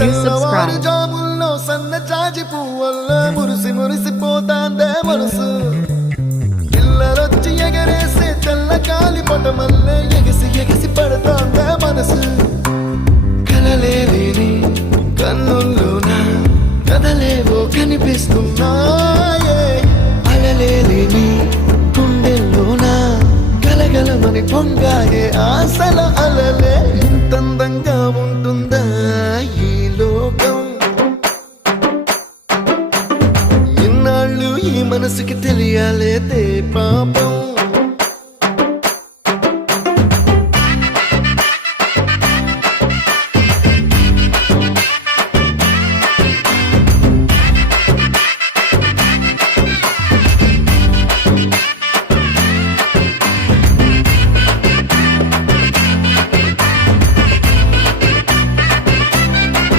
Please subscribe. జాముల్లో సన్న జాజి పువ్వల్ల మురిసి మురిసిపోతాందే మనసు పిల్లలొచ్చి ఎగరేసే తెల్ల కాలి పటమల్లే ఎగిసి ఎగిసి పడతాందే మనసు కలలేని